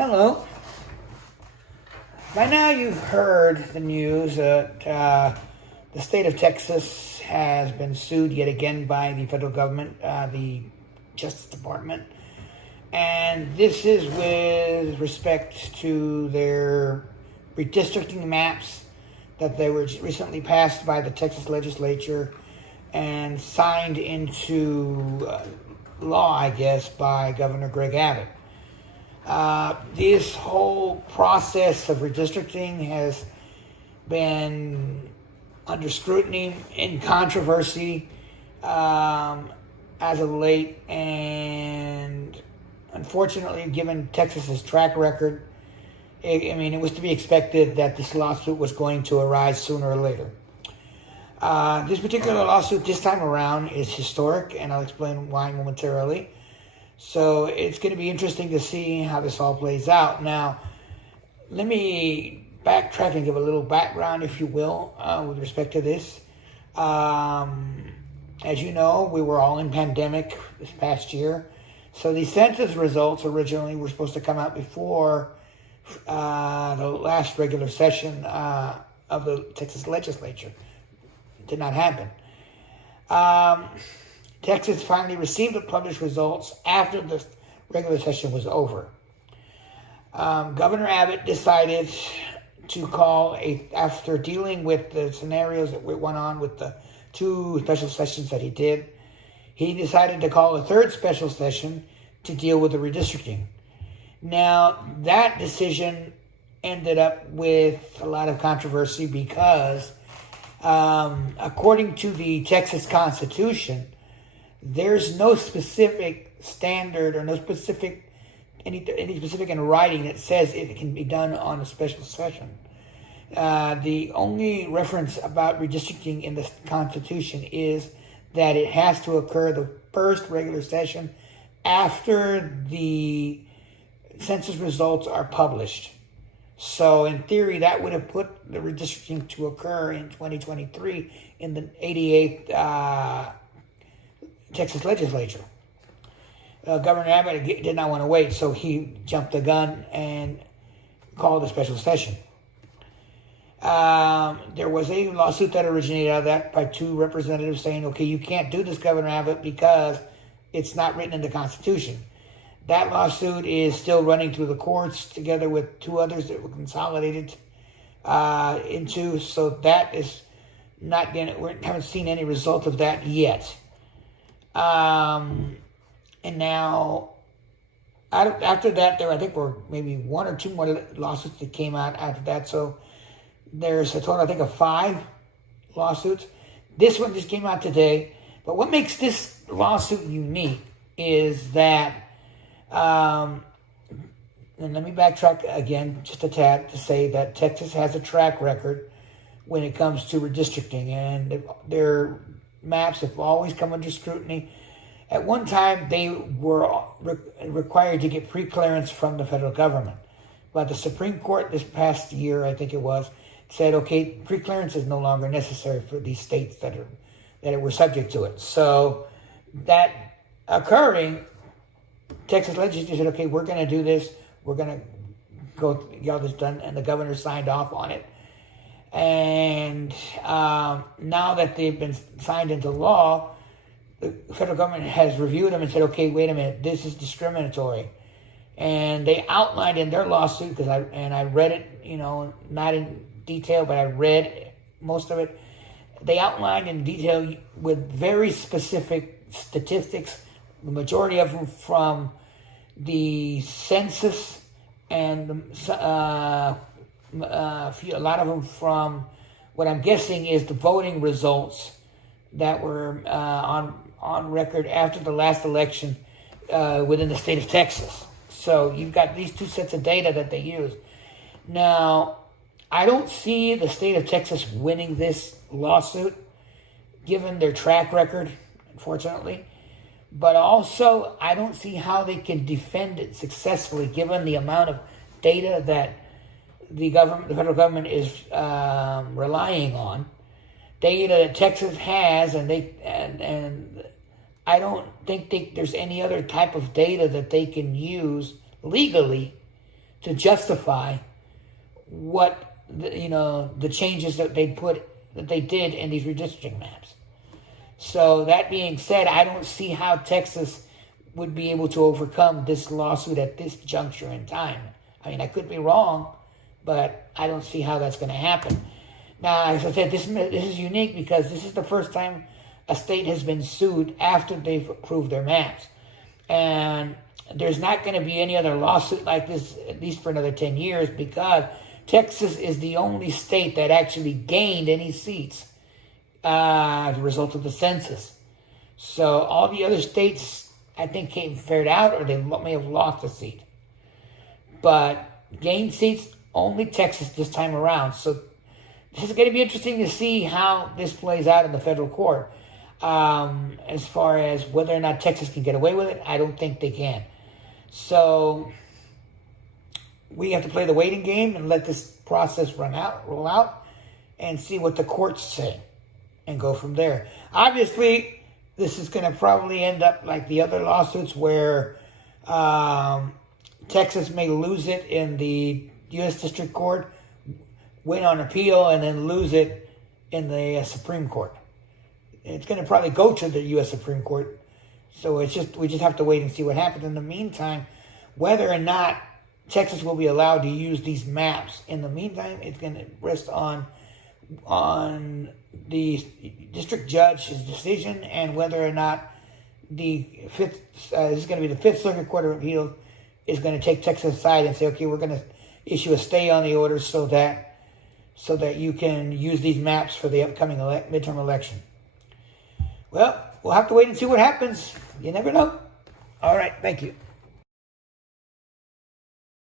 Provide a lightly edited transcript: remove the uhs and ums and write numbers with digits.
Hello. By now you've heard the news that the state of Texas has been sued yet again by the federal government, the Justice Department. And this is with respect to their redistricting maps that they were recently passed by the Texas legislature and signed into law, I guess, by Governor Greg Abbott. This whole process of redistricting has been under scrutiny and controversy as of late, and unfortunately, given Texas's track record, it was to be expected that this lawsuit was going to arise sooner or later. This particular lawsuit this time around is historic, and I'll explain why momentarily. So it's going to be interesting to see how this all plays out. Now, let me backtrack and give a little background, if you will, with respect to this. As you know, we were all in pandemic this past year. So the census results originally were supposed to come out before the last regular session of the Texas legislature. It did not happen. Texas finally received the published results after the regular session was over. Governor Abbott decided to call after dealing with the scenarios that went on with the two special sessions that he did, he decided to call a third special session to deal with the redistricting. Now, that decision ended up with a lot of controversy because, according to the Texas Constitution, there's no specific standard or any specific in writing that says it can be done on a special session. The only reference about redistricting in the Constitution is that it has to occur the first regular session after the census results are published. So in theory, that would have put the redistricting to occur in 2023 in the 88th Texas legislature. Governor Abbott did not want to wait, so he jumped the gun and called a special session. There was a lawsuit that originated out of that by two representatives saying, okay, you can't do this, Governor Abbott, because it's not written in the Constitution. That lawsuit is still running through the courts together with two others that were consolidated into, so that is not going to, we haven't seen any result of that yet. And now, after that, there I think were maybe one or two more lawsuits that came out after that. So there's a total, I think, of 5 lawsuits. This one just came out today. But what makes this lawsuit unique is that, and let me backtrack again just a tad to say that Texas has a track record when it comes to redistricting, and their maps have always come under scrutiny. At one time, they were required to get pre-clearance from the federal government. But the Supreme Court this past year, I think it was, said, okay, pre-clearance is no longer necessary for these states that were subject to it. So that occurring, Texas legislature said, okay, we're going to do this. We're going to go get all this done. And the governor signed off on it. And now that they've been signed into law, the federal government has reviewed them and said, okay, wait a minute, this is discriminatory. And they outlined in their lawsuit, because I read it, not in detail, but I read most of it. They outlined in detail with very specific statistics, the majority of them from the census and a lot of them from what I'm guessing is the voting results that were on record after the last election within the state of Texas. So you've got these two sets of data that they use. Now, I don't see the state of Texas winning this lawsuit, given their track record, unfortunately. But also, I don't see how they can defend it successfully, given the amount of data that the federal government is relying on. Data that Texas has, and I don't think there's any other type of data that they can use legally to justify what the changes that they did in these redistricting maps. So that being said, I don't see how Texas would be able to overcome this lawsuit at this juncture in time. I mean, I could be wrong, but I don't see how that's going to happen. Now, as I said, this is unique because this is the first time a state has been sued after they've approved their maps. And there's not going to be any other lawsuit like this, at least for another 10 years, because Texas is the only state that actually gained any seats as a result of the census. So all the other states, I think, fared out, or they may have lost a seat. But gained seats, only Texas this time around. So this is going to be interesting to see how this plays out in the federal court. As far as whether or not Texas can get away with it, I don't think they can. So we have to play the waiting game and let this process roll out, and see what the courts say, and go from there. Obviously, this is going to probably end up like the other lawsuits where Texas may lose it in the U.S. District Court, win on appeal, and then lose it in the Supreme Court. It's going to probably go to the U.S. Supreme Court. So we just have to wait and see what happens. In the meantime, whether or not Texas will be allowed to use these maps, in the meantime, it's going to rest on the district judge's decision, and whether or not this is going to be the Fifth Circuit Court of Appeals is going to take Texas aside and say, okay, we're going to issue a stay on the order so that you can use these maps for the upcoming midterm election. Well, we'll have to wait and see what happens. You never know. All right, thank you.